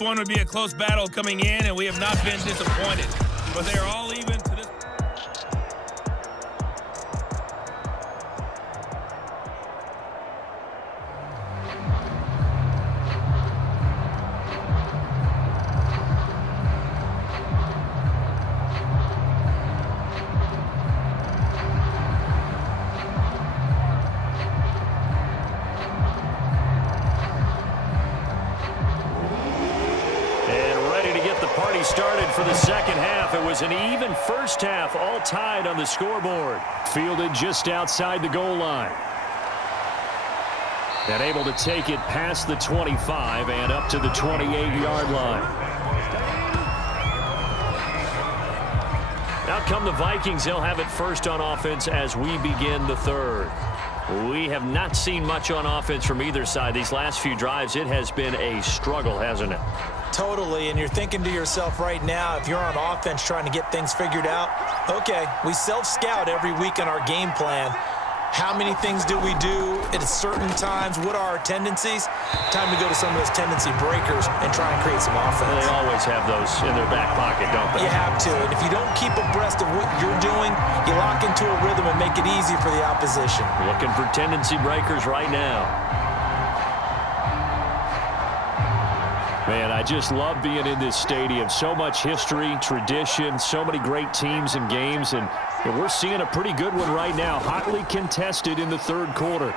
One would be a close battle coming in, and we have not been disappointed. But they are all even to this. Started for the second half. It was an even first half, all tied on the scoreboard. Fielded just outside the goal line. And able to take it past the 25 and up to the 28-yard line. Now come the Vikings. They'll have it first on offense as we begin the third. We have not seen much on offense from either side. These last few drives, it has been a struggle, hasn't it? Totally, and you're thinking to yourself right now, if you're on offense trying to get things figured out, okay, we self-scout every week in our game plan. How many things do we do at certain times? What are our tendencies? Time to go to some of those tendency breakers and try and create some offense. They always have those in their back pocket, don't they? You have to, and if you don't keep abreast of what you're doing, you lock into a rhythm and make it easy for the opposition. Looking for tendency breakers right now. Man, I just love being in this stadium. So much history, tradition, so many great teams and games, and we're seeing a pretty good one right now, hotly contested in the third quarter.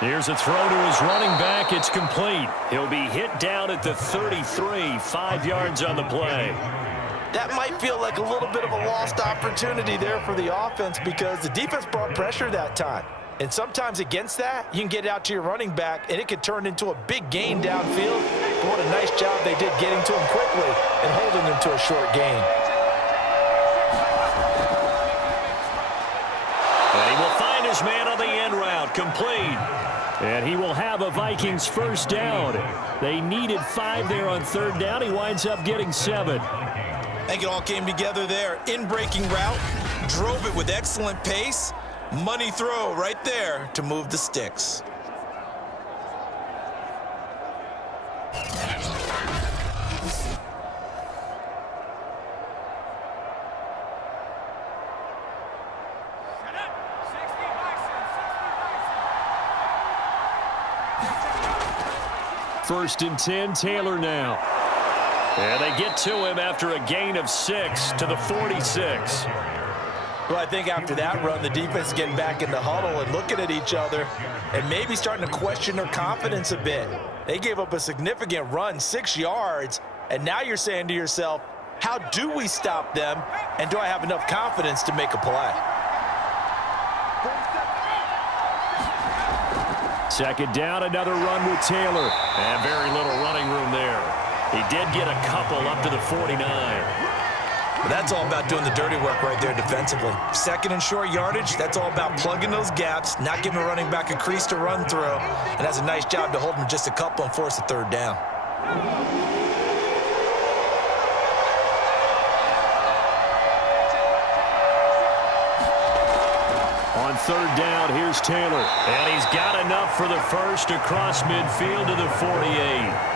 Here's a throw to his running back. It's complete. He'll be hit down at the 33, 5 yards on the play. That might feel like a little bit of a lost opportunity there for the offense because the defense brought pressure that time. And sometimes against that, you can get out to your running back, and it could turn into a big gain downfield. But what a nice job they did getting to him quickly and holding him to a short gain. And he will find his man on the end route, complete. And he will have a Vikings first down. They needed 5 there on third down. He winds up getting 7. I think it all came together there. In-breaking route, drove it with excellent pace. Money throw right there to move the sticks. First and 10, Taylor now. And they get to him after a gain of 6 to the 46. Well, I think after that run, the defense is getting back in the huddle and looking at each other and maybe starting to question their confidence a bit. They gave up a significant run, 6 yards, and now you're saying to yourself, how do we stop them, and do I have enough confidence to make a play? Second down, another run with Taylor. And very little running room there. He did get a couple up to the 49. But that's all about doing the dirty work right there defensively. Second and short yardage, that's all about plugging those gaps, not giving a running back a crease to run through, and that's a nice job to hold him just a couple and force a third down. On third down, here's Taylor. And he's got enough for the first across midfield to the 48.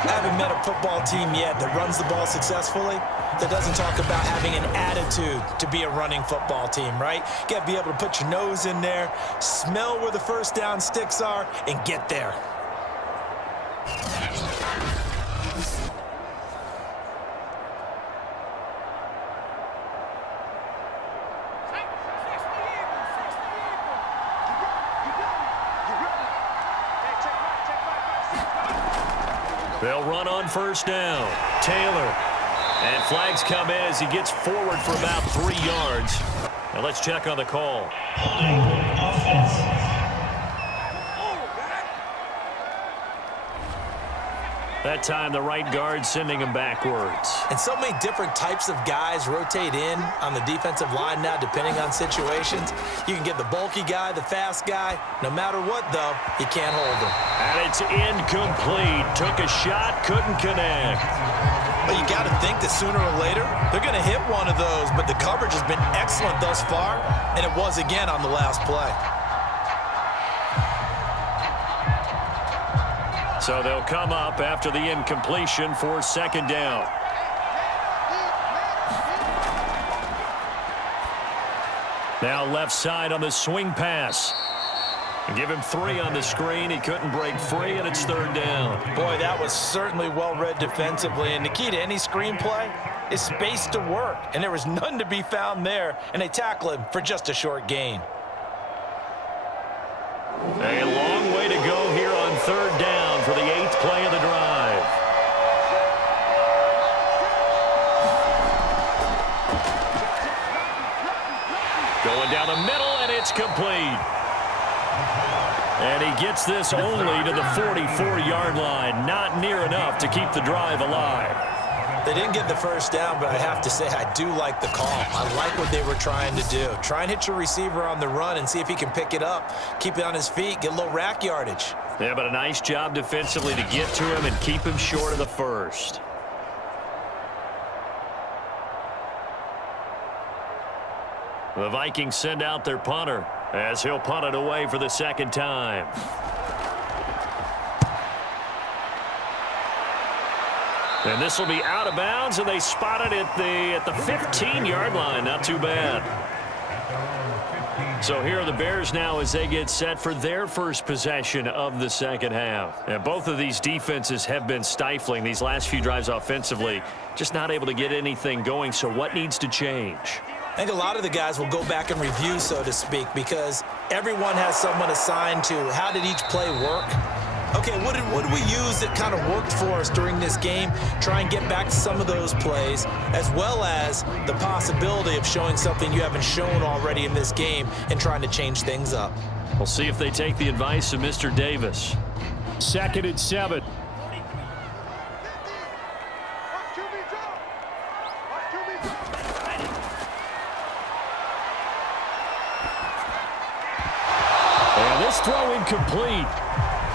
I haven't met a football team yet that runs the ball successfully that doesn't talk about having an attitude to be a running football team, right? You got to be able to put your nose in there, smell where the first down sticks are, and get there. They'll run on first down. Taylor. And flags come in as he gets forward for about 3 yards. Now let's check on the call. Holding offense. That time the right guard sending him backwards. And so many different types of guys rotate in on the defensive line now depending on situations. You can get the bulky guy, the fast guy. No matter what, though, you can't hold him. And it's incomplete. Took a shot, couldn't connect. But you got to think that sooner or later, they're going to hit one of those. But the coverage has been excellent thus far, and it was again on the last play. So they'll come up after the incompletion for second down. Now left side on the swing pass. Give him 3 on the screen. He couldn't break free, and it's third down. Boy, that was certainly well-read defensively. And the key to any screenplay is space to work. And there was none to be found there. And they tackle him for just a short gain. A long way to go here on third down for the 8th play of the drive. Going down the middle, and it's complete. And he gets this only to the 44-yard line. Not near enough to keep the drive alive. They didn't get the first down, but I have to say I do like the call. I like what they were trying to do. Try and hit your receiver on the run and see if he can pick it up, keep it on his feet, get a little rack yardage. Yeah, but a nice job defensively to get to him and keep him short of the first. The Vikings send out their punter as he'll punt it away for the second time. And this will be out of bounds, and they spot it at the 15-yard line. Not too bad. So here are the Bears now as they get set for their first possession of the second half. And both of these defenses have been stifling these last few drives offensively, just not able to get anything going. So what needs to change? I think a lot of the guys will go back and review, so to speak, because everyone has someone assigned to how did each play work. Okay, what did we use that kind of worked for us during this game? Try and get back to some of those plays, as well as the possibility of showing something you haven't shown already in this game and trying to change things up. We'll see if they take the advice of Mr. Davis. 2nd and 7. And this throw incomplete.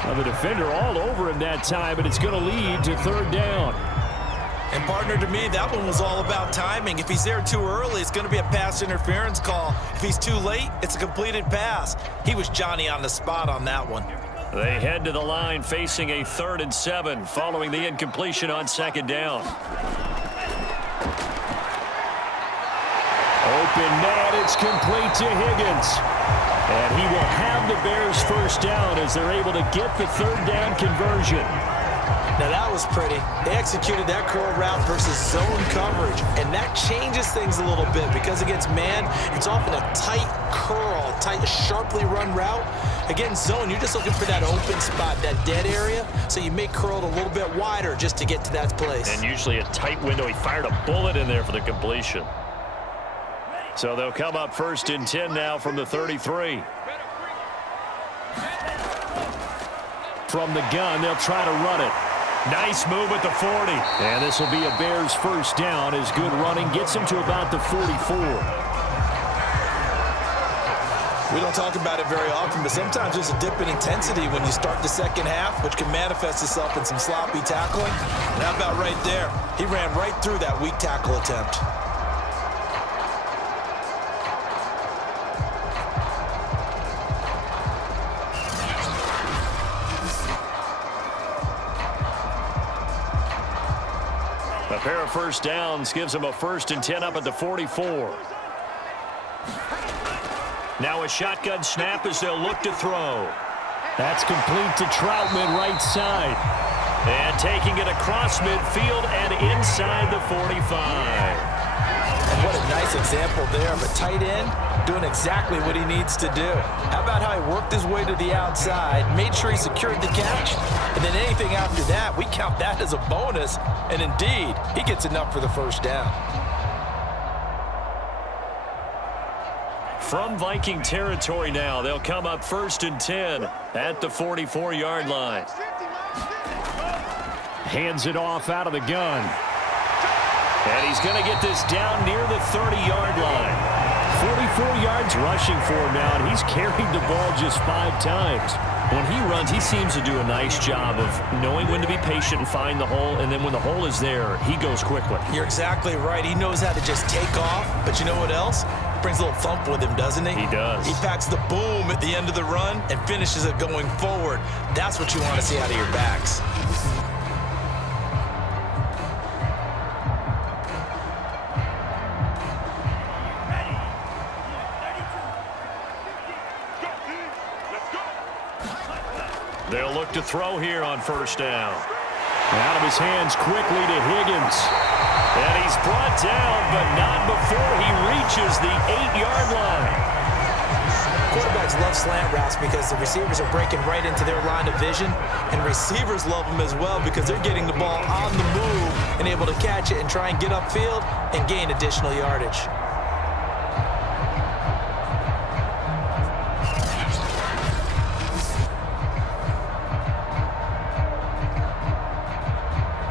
Now the defender all over him that time, but it's going to lead to third down. And partner, to me, that one was all about timing. If he's there too early, it's going to be a pass interference call. If he's too late, it's a completed pass. He was Johnny on the spot on that one. They head to the line facing a 3rd and 7 following the incompletion on second down. Open man, it's complete to Higgins. And he will have the Bears first down as they're able to get the third down conversion. Now that was pretty. They executed that curl route versus zone coverage, and that changes things a little bit because against man, it's often a tight curl, tight, sharply run route. Against zone, you're just looking for that open spot, that dead area, so you make curl a little bit wider just to get to that place. And usually a tight window. He fired a bullet in there for the completion. So they'll come up 1st and 10 now from the 33. From the gun, they'll try to run it. Nice move at the 40. And this will be a Bears first down as good running gets them to about the 44. We don't talk about it very often, but sometimes there's a dip in intensity when you start the second half, which can manifest itself in some sloppy tackling. And how about right there? He ran right through that weak tackle attempt. A pair of first downs gives them a 1st and 10 up at the 44. Now a shotgun snap as they'll look to throw. That's complete to Troutman right side. And taking it across midfield and inside the 45. And what a nice example there of a tight end doing exactly what he needs to do. How about how he worked his way to the outside, made sure he secured the catch, and then anything after that, we count that as a bonus. And indeed, he gets enough for the first down. From Viking territory now, they'll come up 1st and 10 at the 44-yard line. Hands it off out of the gun. And he's going to get this down near the 30-yard line. 44 yards rushing for him now, and he's carried the ball just 5 times. When he runs, he seems to do a nice job of knowing when to be patient and find the hole, and then when the hole is there, he goes quickly. You're exactly right. He knows how to just take off, but you know what else? brings a little thump with him, doesn't he? He does. He packs the boom at the end of the run and finishes it going forward. That's what you want to see out of your backs. They'll look to throw here on first down. Out of his hands quickly to Higgins. And he's brought down, but not before he reaches the 8-yard line. Quarterbacks love slant routes because the receivers are breaking right into their line of vision, and receivers love them as well because they're getting the ball on the move and able to catch it and try and get upfield and gain additional yardage.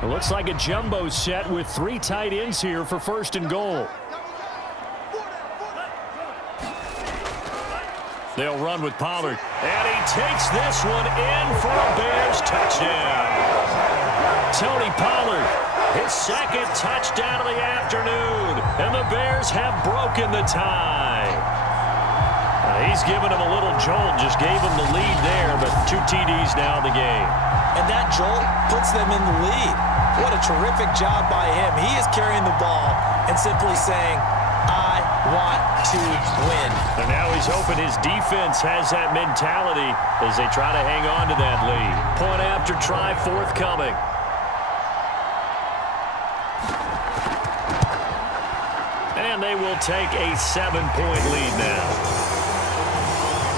It looks like a jumbo set with 3 tight ends here for first and goal. They'll run with Pollard. And he takes this one in for a Bears touchdown. Tony Pollard, his second touchdown of the afternoon. And the Bears have broken the tie. He's given him a little jolt, just gave him the lead there, but 2 TDs now in the game. And that jolt puts them in the lead. What a terrific job by him. He is carrying the ball and simply saying, I want to win. And now he's hoping his defense has that mentality as they try to hang on to that lead. Point after try forthcoming. And they will take a 7-point lead now.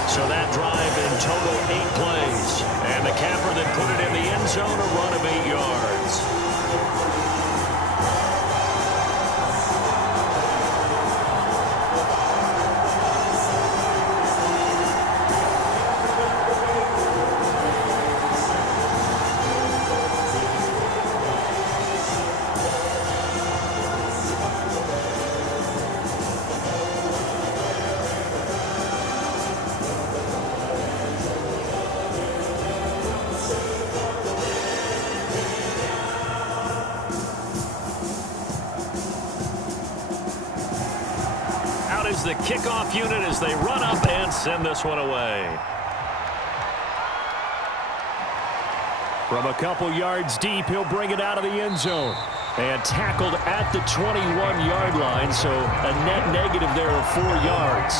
So that drive in total 8 plays. And the capper that put it in the end zone, a run of 8 yards. The kickoff unit as they run up and send this one away. From a couple yards deep, he'll bring it out of the end zone. And tackled at the 21-yard line, so a net negative there of 4 yards.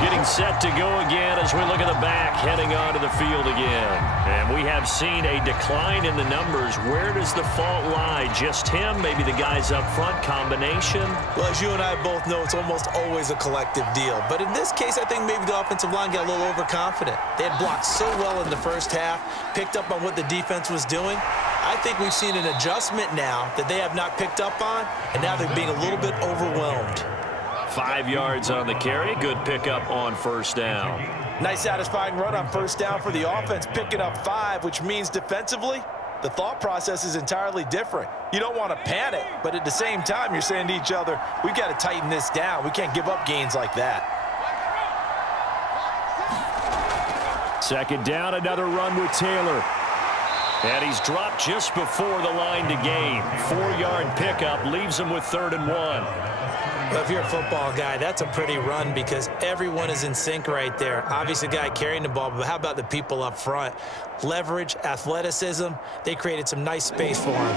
Getting set to go again as we look at the back, heading onto the field again. And we have seen a decline in the numbers. Where does the fault lie? Just him? Maybe the guys up front? Combination? Well, as you and I both know, it's almost always a collective deal. But in this case, I think maybe the offensive line got a little overconfident. They had blocked so well in the first half, picked up on what the defense was doing. I think we've seen an adjustment now that they have not picked up on, and now they're being a little bit overwhelmed. 5 yards on the carry. Good pickup on first down. Nice satisfying run on first down for the offense, picking up 5, which means defensively, the thought process is entirely different. You don't want to panic, but at the same time, you're saying to each other, we've got to tighten this down. We can't give up gains like that. Second down, another run with Taylor. And he's dropped just before the line to gain. 4-yard pickup leaves him with 3rd and 1. Well, if you're a football guy, that's a pretty run because everyone is in sync right there. Obviously, the guy carrying the ball, but how about the people up front? Leverage, athleticism, they created some nice space for him.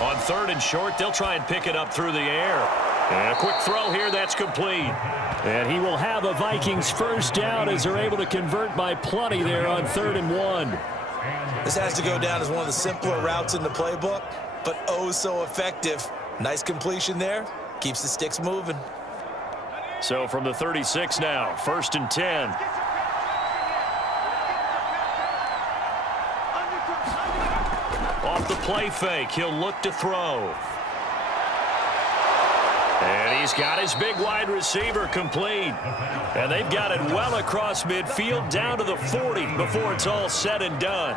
On 3rd and short, they'll try and pick it up through the air. And a quick throw here, that's complete. And he will have a Vikings first down as they're able to convert by plenty there on 3rd and 1. This has to go down as one of the simpler routes in the playbook, but oh so effective. Nice completion there. Keeps the sticks moving. So from the 36 now, 1st and 10. Off the play fake, he'll look to throw. And he's got his big wide receiver complete. And they've got it well across midfield down to the 40 before it's all said and done.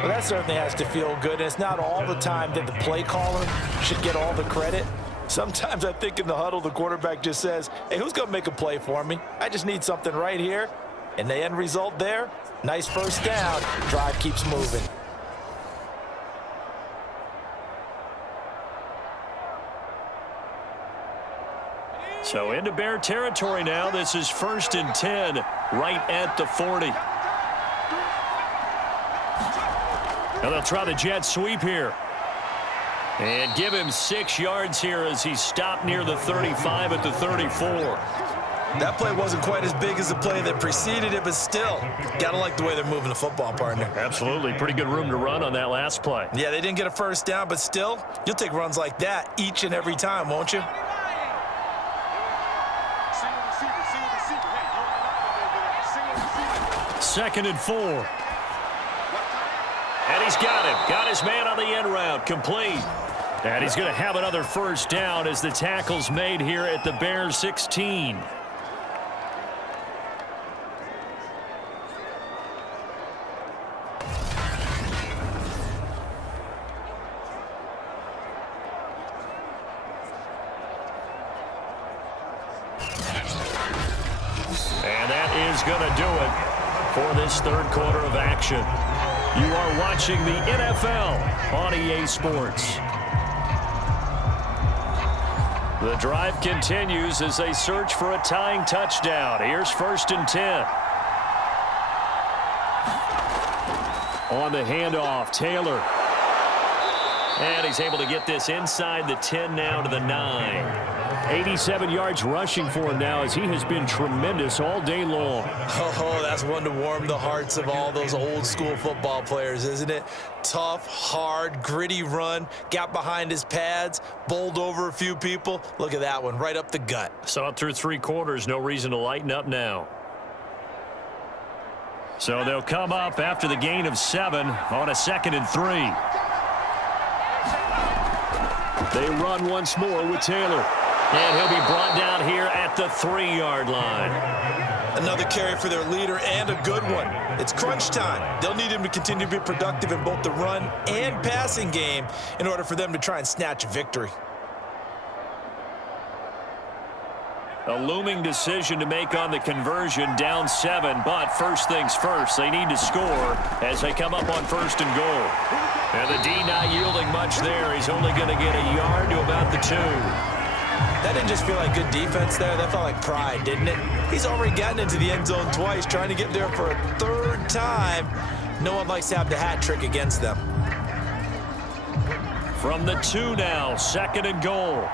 Well, that certainly has to feel good. And it's not all the time that the play caller should get all the credit. Sometimes I think in the huddle, the quarterback just says, hey, who's going to make a play for me? I just need something right here. And the end result there, nice first down. Drive keeps moving. So into Bear territory now. This is 1st and 10 right at the 40. And they'll try the jet sweep here. And give him 6 yards here as he's stopped near the 35 at the 34. That play wasn't quite as big as the play that preceded it, but still, gotta like the way they're moving the football, partner. Absolutely. Pretty good room to run on that last play. Yeah, they didn't get a first down, but still, you'll take runs like that each and every time, won't you? Second and 4. And he's got him. Got his man on the end route. Complete. And he's going to have another first down as the tackle's made here at the Bears 16. And that is going to do it for this third quarter of action. You are watching the NFL on EA Sports. The drive continues as they search for a tying touchdown. Here's 1st and 10. On the handoff, Taylor. And he's able to get this inside the 10 now to the 9. 87 yards rushing for him now as he has been tremendous all day long. Oh, that's one to warm the hearts of all those old school football players, isn't it? Tough, hard, gritty run, got behind his pads, bowled over a few people. Look at that one, right up the gut. Saw it through 3 quarters, no reason to lighten up now. So they'll come up after the gain of 7 on a 2nd and 3. They run once more with Taylor. And he'll be brought down here at the 3-yard line. Another carry for their leader and a good one. It's crunch time. They'll need him to continue to be productive in both the run and passing game in order for them to try and snatch a victory. A looming decision to make on the conversion, down 7, but first things first, they need to score as they come up on 1st and goal. And the D not yielding much there. He's only going to get a yard to about the 2. That didn't just feel like good defense there. That felt like pride, didn't it? He's already gotten into the end zone twice, trying to get there for a 3rd time. No one likes to have the hat trick against them. From the 2 now, 2nd and goal.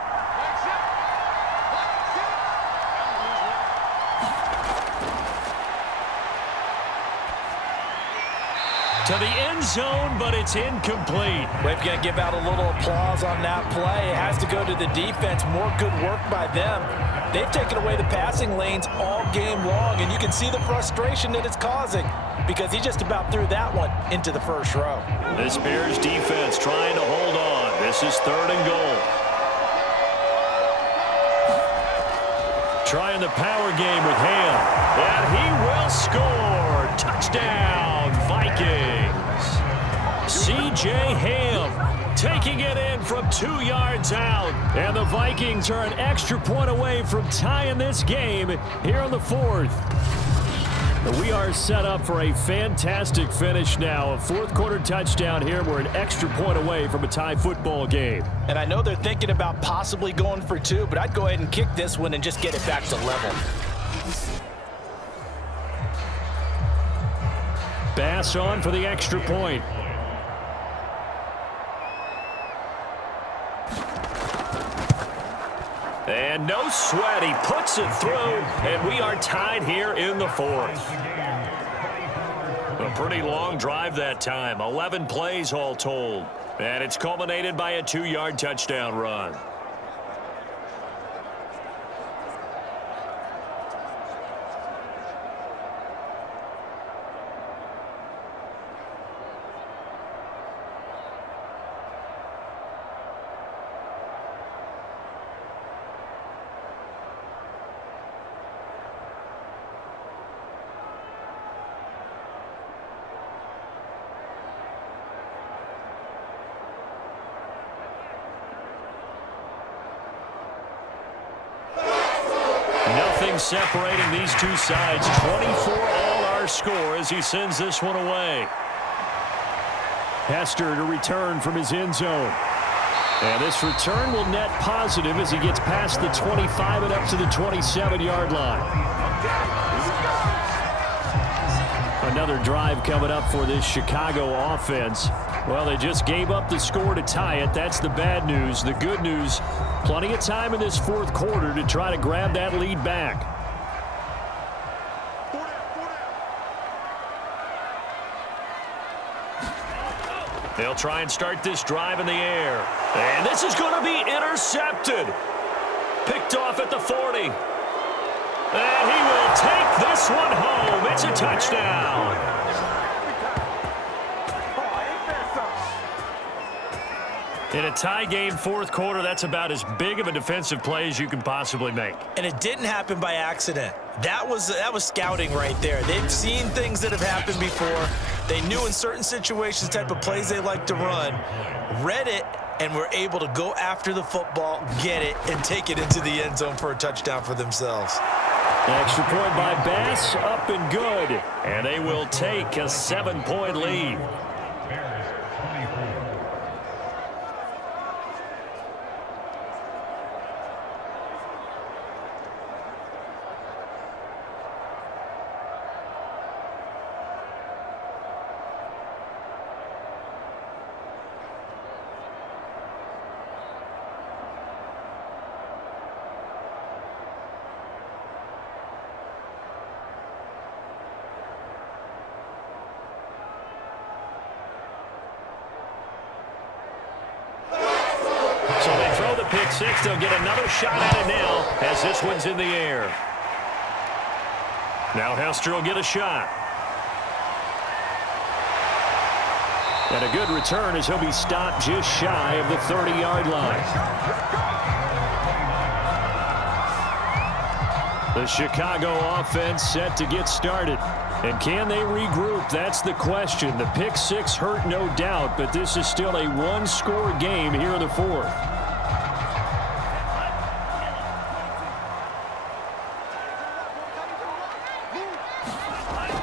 To the end zone, but it's incomplete. We've got to give out a little applause on that play. It has to go to the defense. More good work by them. They've taken away the passing lanes all game long, and you can see the frustration that it's causing because he just about threw that one into the 1st row. This Bears defense trying to hold on. This is 3rd and goal. Trying the power game with Ham. And he will score. Touchdown, Vikings. C.J. Ham taking it in from 2 yards out. And the Vikings are an extra point away from tying this game here on the 4th. We are set up for a fantastic finish now. A 4th quarter touchdown here. We're an extra point away from a tie football game. And I know they're thinking about possibly going for 2, but I'd go ahead and kick this one and just get it back to level. Bass on for the extra point. And no sweat, he puts it through, and we are tied here in the 4th. A pretty long drive that time, 11 plays all told. And it's culminated by a 2-yard touchdown run. Nothing separating these two sides. 24 all our score as he sends this one away. Hester to return from his end zone. And this return will net positive as he gets past the 25 and up to the 27-yard line. Another drive coming up for this Chicago offense. Well, they just gave up the score to tie it. That's the bad news. The good news, plenty of time in this fourth quarter to try to grab that lead back. They'll try and start this drive in the air. And this is going to be intercepted. Picked off at the 40. And he will take this one home. It's a touchdown. In a tie game, fourth quarter, that's about as big of a defensive play as you can possibly make. And it didn't happen by accident. That was scouting right there. They've seen things that have happened before. They knew in certain situations the type of plays they like to run, read it, and were able to go after the football, get it, and take it into the end zone for a touchdown for themselves. Extra point by Bass, up and good. And they will take a 7-point lead. Pick six, they'll get another shot at it now as this one's in the air. Now Hester will get a shot. And a good return as he'll be stopped just shy of the 30-yard line. The Chicago offense set to get started. And can they regroup? That's the question. The pick six hurt, no doubt, but this is still a one-score game here in the fourth.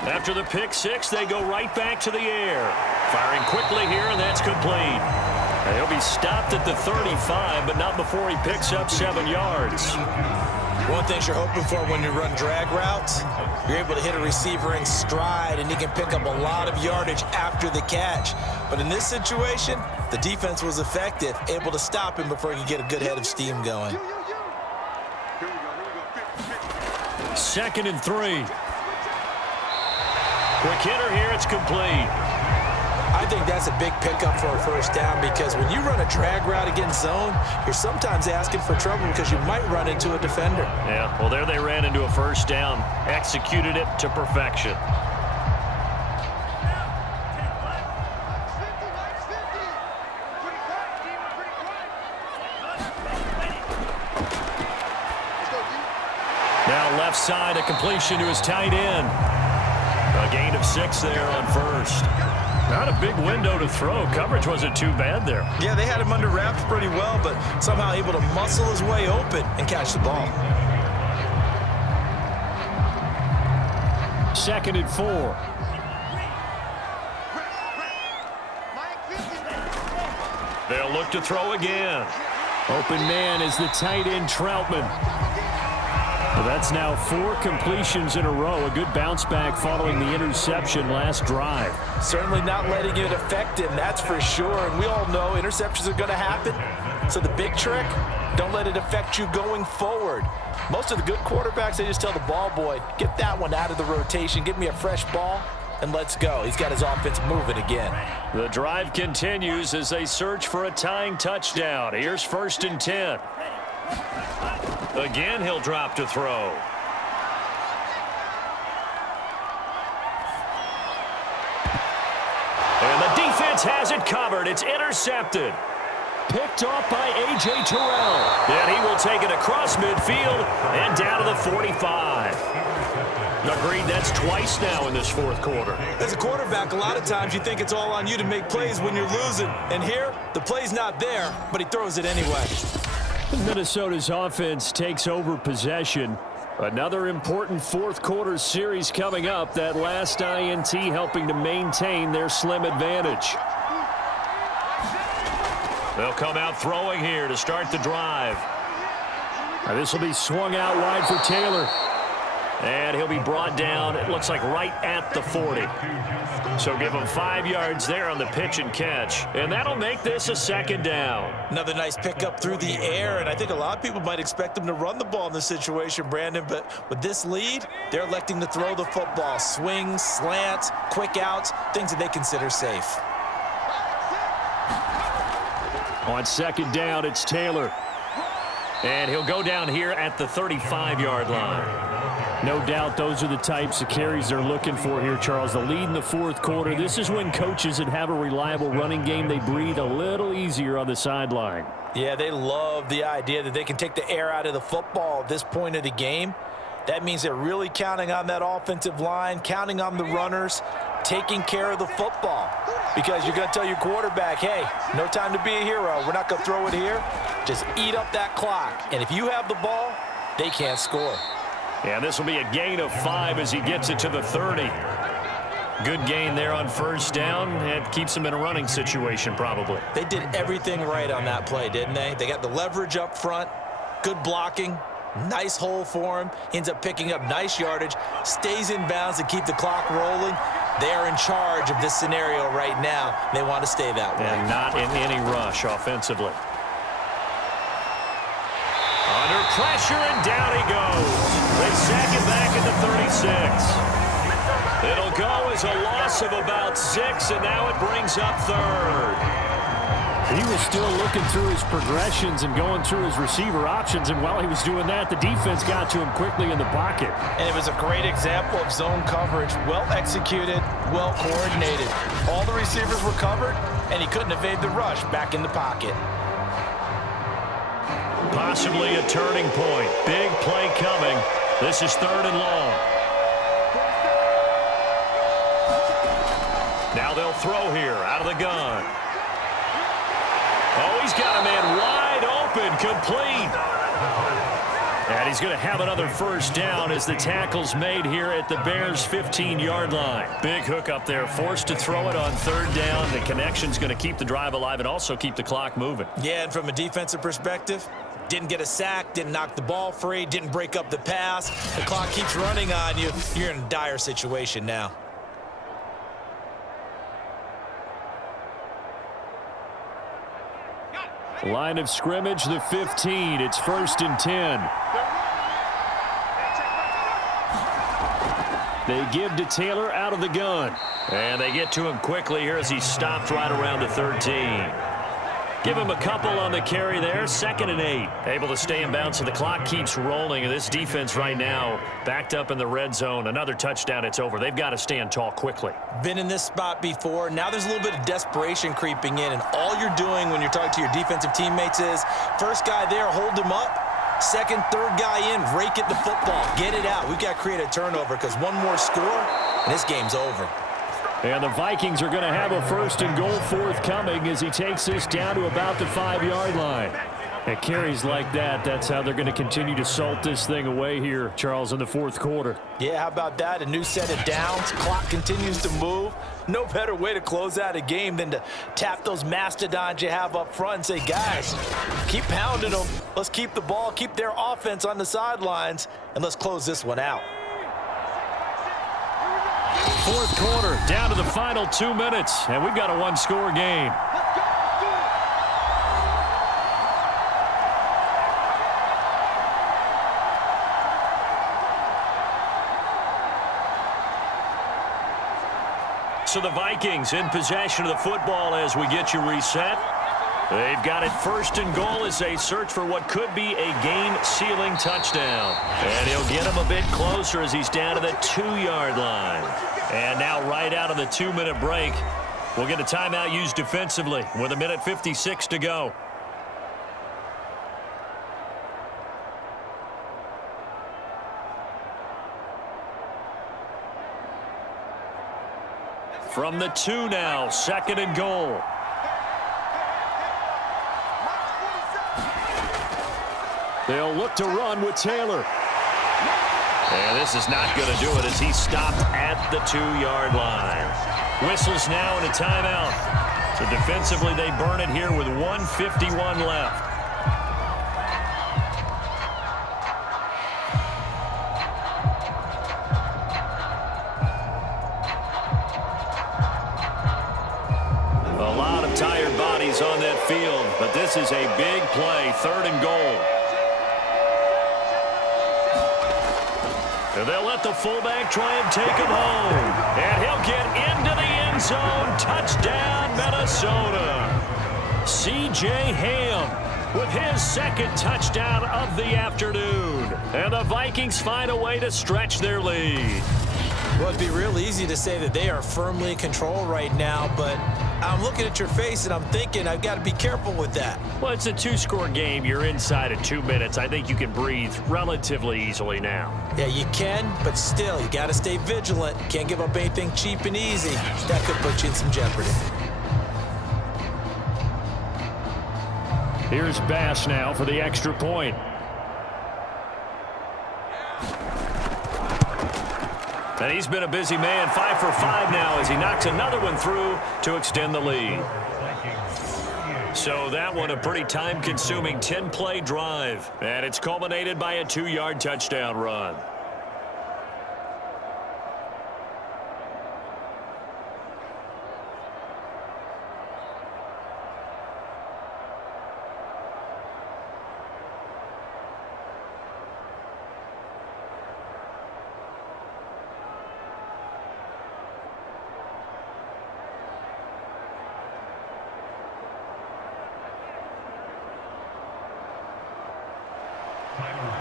After the pick six, they go right back to the air. Firing quickly here, and that's complete. And he'll be stopped at the 35, but not before he picks up 7 yards. One thing you're hoping for when you run drag routes, you're able to hit a receiver in stride, and he can pick up a lot of yardage after the catch. But in this situation, the defense was effective, able to stop him before he could get a good head of steam going. 2nd and 3. Quick hitter here, it's complete. I think that's a big pickup for a first down because when you run a drag route against zone, you're sometimes asking for trouble because you might run into a defender. Yeah, well, there they ran into a first down. Executed it to perfection. Now left side, a completion to his tight end. A gain of 6 there on first. Not a big window to throw. Coverage wasn't too bad there. Yeah, they had him under wraps pretty well, but somehow able to muscle his way open and catch the ball. 2nd and 4. They'll look to throw again. Open man is the tight end Troutman. Well, that's now 4 completions in a row. A good bounce back following the interception last drive. Certainly not letting it affect him, that's for sure. And we all know interceptions are going to happen. So the big trick, don't let it affect you going forward. Most of the good quarterbacks, they just tell the ball boy, get that one out of the rotation, give me a fresh ball, and let's go. He's got his offense moving again. The drive continues as they search for a tying touchdown. Here's 1st and 10. Again, he'll drop to throw. And the defense has it covered. It's intercepted. Picked off by A.J. Terrell. And he will take it across midfield and down to the 45. Agreed, that's twice now in this fourth quarter. As a quarterback, a lot of times you think it's all on you to make plays when you're losing. And here, the play's not there, but he throws it anyway. Minnesota's offense takes over possession. Another important fourth quarter series coming up. That last INT helping to maintain their slim advantage. They'll come out throwing here to start the drive. This will be swung out wide for Taylor. And he'll be brought down, it looks like right at the 40. So give him 5 yards there on the pitch and catch. And that'll make this a second down. Another nice pickup through the air, and I think a lot of people might expect him to run the ball in this situation, Brandon, but with this lead, they're electing to throw the football. Swings, slants, quick outs, things that they consider safe. On second down, it's Taylor. And he'll go down here at the 35-yard line. No doubt those are the types of carries they're looking for here, Charles. The lead in the fourth quarter. This is when coaches that have a reliable running game, they breathe a little easier on the sideline. Yeah, they love the idea that they can take the air out of the football at this point of the game. That means they're really counting on that offensive line, counting on the runners, taking care of the football. Because you're going to tell your quarterback, hey, no time to be a hero. We're not going to throw it here. Just eat up that clock. And if you have the ball, they can't score. Yeah, this will be a gain of 5 as he gets it to the 30. Good gain there on first down. It keeps him in a running situation probably. They did everything right on that play, didn't they? They got the leverage up front, good blocking, nice hole for him. Ends up picking up nice yardage, stays in bounds to keep the clock rolling. They are in charge of this scenario right now. They want to stay that way. And not in any rush offensively. Under pressure, and down he goes. They sack it back at the 36. It'll go as a loss of about 6, and now it brings up third. He was still looking through his progressions and going through his receiver options, and while he was doing that, the defense got to him quickly in the pocket. And it was a great example of zone coverage. Well executed, well coordinated. All the receivers were covered, and he couldn't evade the rush back in the pocket. Possibly a turning point. Big play coming. This is 3rd and long. Now they'll throw here out of the gun. Oh, he's got a man wide open, complete. And he's going to have another first down as the tackle's made here at the Bears' 15-yard line. Big hook up there, forced to throw it on 3rd down. The connection's going to keep the drive alive and also keep the clock moving. Yeah, and from a defensive perspective, didn't get a sack, didn't knock the ball free, didn't break up the pass. The clock keeps running on you. You're in a dire situation now. Line of scrimmage, the 15. It's 1st and 10. They give to Taylor out of the gun. And they get to him quickly here as he stopped right around the 13. Give him a couple on the carry there. 2nd and 8. Able to stay in bounds, so the clock keeps rolling. And this defense right now backed up in the red zone. Another touchdown, it's over. They've got to stand tall quickly. Been in this spot before. Now there's a little bit of desperation creeping in. And all you're doing when you're talking to your defensive teammates is, first guy there, hold him up. 2nd, 3rd guy in, rake at the football. Get it out. We've got to create a turnover because one more score, and this game's over. And the Vikings are going to have a 1st and goal forthcoming as he takes this down to about the 5-yard line. At carries like that, that's how they're going to continue to salt this thing away here, Charles, in the 4th quarter. Yeah, how about that? A new set of downs. Clock continues to move. No better way to close out a game than to tap those mastodons you have up front and say, guys, keep pounding them. Let's keep the ball, keep their offense on the sidelines, and let's close this one out. 4th quarter, down to the final 2 minutes, and we've got a 1-score game. So the Vikings in possession of the football as we get you reset. They've got it 1st and goal as they search for what could be a game-sealing touchdown. And he'll get him a bit closer as he's down to the 2-yard line. And now right out of the 2-minute break, we'll get a timeout used defensively with 1:56 to go. From the 2 now, 2nd and goal. They'll look to run with Taylor. And this is not going to do it as he stopped at the 2-yard line. Whistles now in a timeout. So defensively, they burn it here with 1:51 left. A lot of tired bodies on that field, but this is a big play, 3rd and goal. And they'll let the fullback try and take him home. And he'll get into the end zone. Touchdown, Minnesota. C.J. Ham with his 2nd touchdown of the afternoon. And the Vikings find a way to stretch their lead. Well, it'd be real easy to say that they are firmly in control right now, but I'm looking at your face and I'm thinking I've got to be careful with that. Well, it's a 2-score game. You're inside of 2 minutes. I think you can breathe relatively easily now. Yeah, you can, but still, you got to stay vigilant. Can't give up anything cheap and easy. That could put you in some jeopardy. Here's Bass now for the extra point. And he's been a busy man, 5 for 5 now as he knocks another one through to extend the lead. So that one a pretty time-consuming 10-play drive. And it's culminated by a 2-yard touchdown run.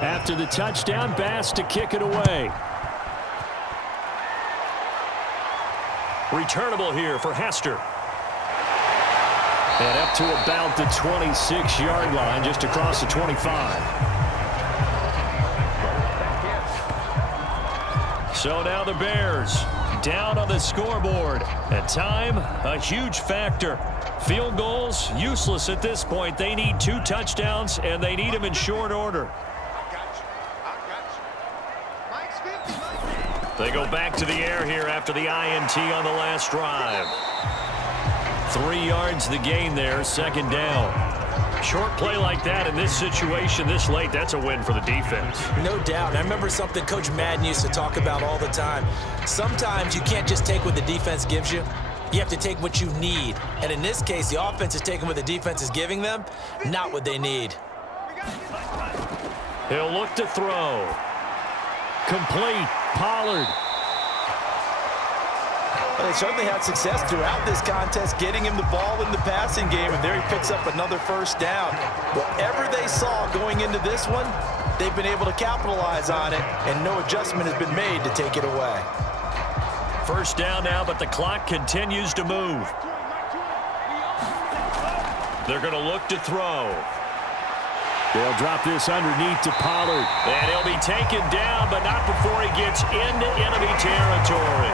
After the touchdown, Bass to kick it away. Returnable here for Hester. And up to about the 26-yard line, just across the 25. So now the Bears down on the scoreboard. And time, a huge factor. Field goals, useless at this point. They need 2 touchdowns, and they need them in short order. They go back to the air here after the INT on the last drive. 3 yards the gain there, 2nd down. Short play like that in this situation this late, that's a win for the defense. No doubt. I remember something Coach Madden used to talk about all the time. Sometimes you can't just take what the defense gives you. You have to take what you need. And in this case, the offense is taking what the defense is giving them, not what they need. He'll look to throw. Complete. Pollard. Well, they certainly had success throughout this contest getting him the ball in the passing game, and there he picks up another 1st down. Whatever they saw going into this one, they've been able to capitalize on it, and no adjustment has been made to take it away. 1st down now, but the clock continues to move. They're going to look to throw. They'll drop this underneath to Pollard. And he'll be taken down, but not before he gets into enemy territory.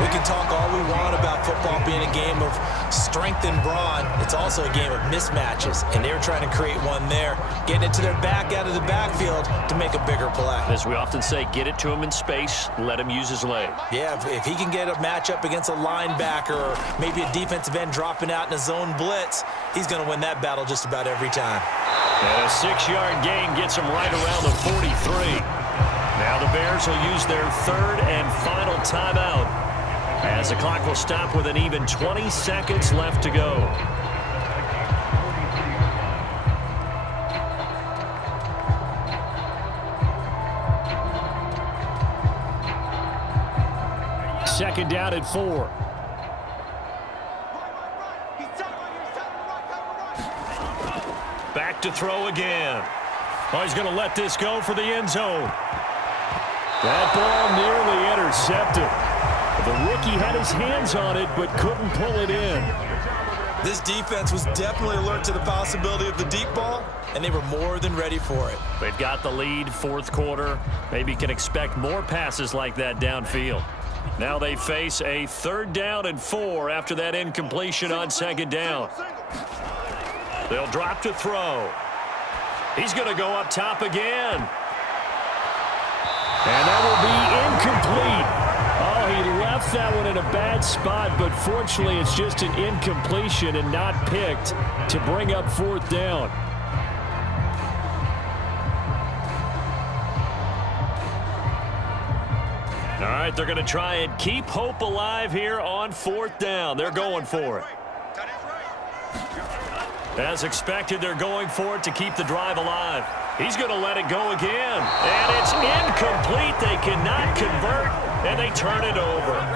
We can talk all we want about football being a game of strength and brawn. It's also a game of mismatches, and they're trying to create one there, getting it to their back out of the backfield to make a bigger play. As we often say, get it to him in space, let him use his leg. Yeah, if he can get a matchup against a linebacker or maybe a defensive end dropping out in a zone blitz, he's going to win that battle just about every time. And a 6-yard gain gets him right around the 43. Now the Bears will use their 3rd and final timeout as the clock will stop with an even 20 seconds left to go. Second down at 4. Back to throw again. Oh, he's going to let this go for the end zone. That ball nearly intercepted. The rookie had his hands on it, but couldn't pull it in. This defense was definitely alert to the possibility of the deep ball, and they were more than ready for it. They've got the lead, 4th quarter. Maybe can expect more passes like that downfield. Now they face a 3rd down and 4 after that incompletion on 2nd down. They'll drop to throw. He's going to go up top again. And that will be incomplete. Oh, he left stuffed that one in a bad spot, but fortunately it's just an incompletion and not picked to bring up 4th down. All right, they're going to try and keep hope alive here on 4th down. They're going for it. As expected, they're going for it to keep the drive alive. He's going to let it go again. And it's incomplete. They cannot convert, and they turn it over.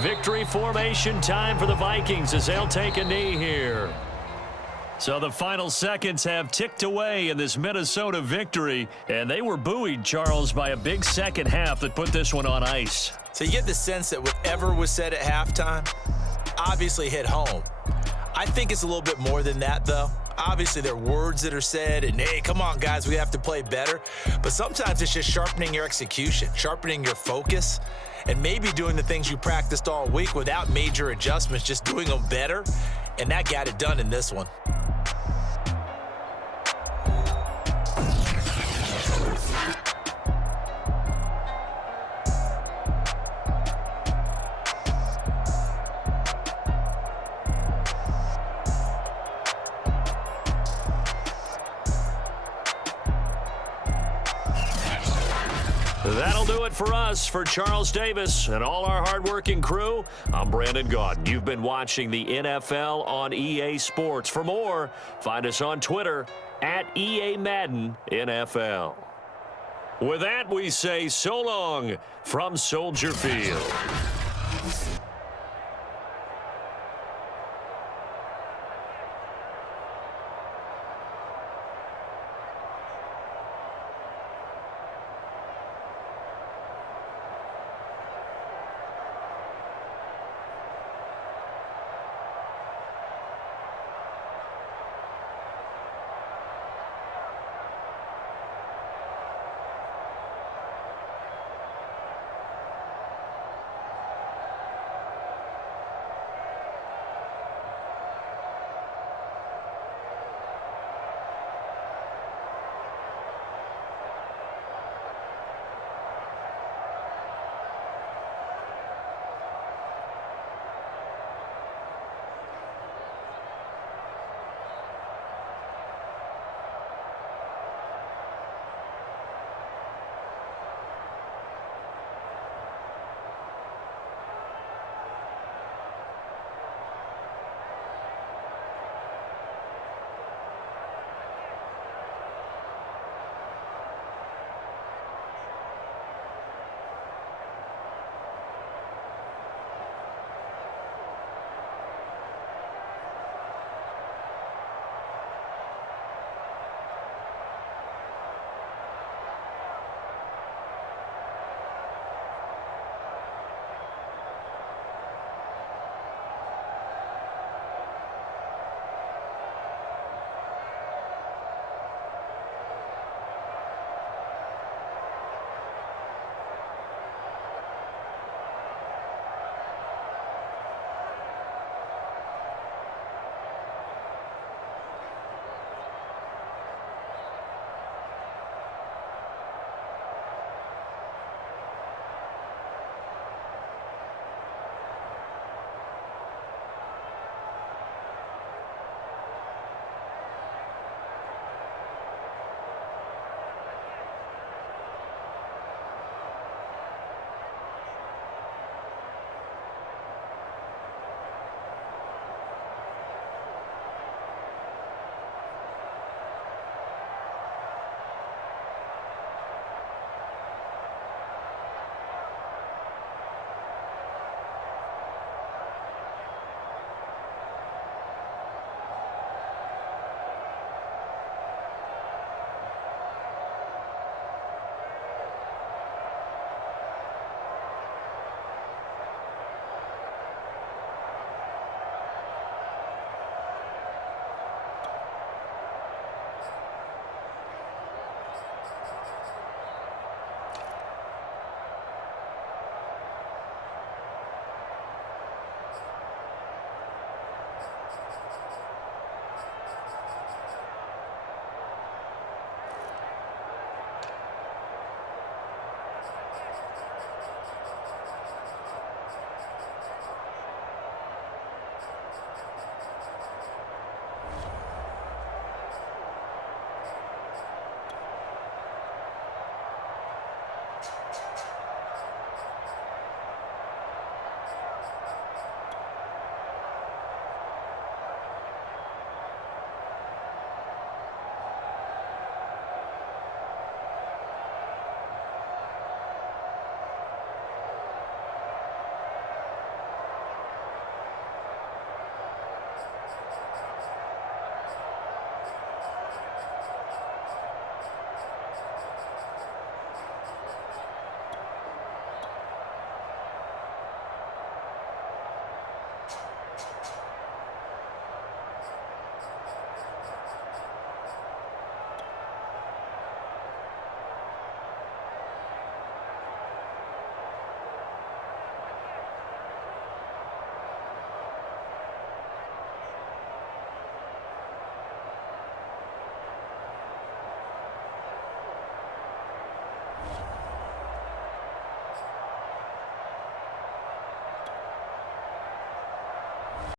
Victory formation time for the Vikings as they'll take a knee here. So the final seconds have ticked away in this Minnesota victory, and they were buoyed, Charles, by a big second half that put this one on ice. So you get the sense that whatever was said at halftime obviously hit home. I think it's a little bit more than that, though. Obviously, there are words that are said, and hey, come on, guys, we have to play better. But sometimes it's just sharpening your execution, sharpening your focus, and maybe doing the things you practiced all week without major adjustments, just doing them better. And that got it done in this one. That'll do it for us. For Charles Davis and all our hardworking crew, I'm Brandon Gaudin. You've been watching the NFL on EA Sports. For more, find us on Twitter at EA Madden NFL. With that, we say so long from Soldier Field.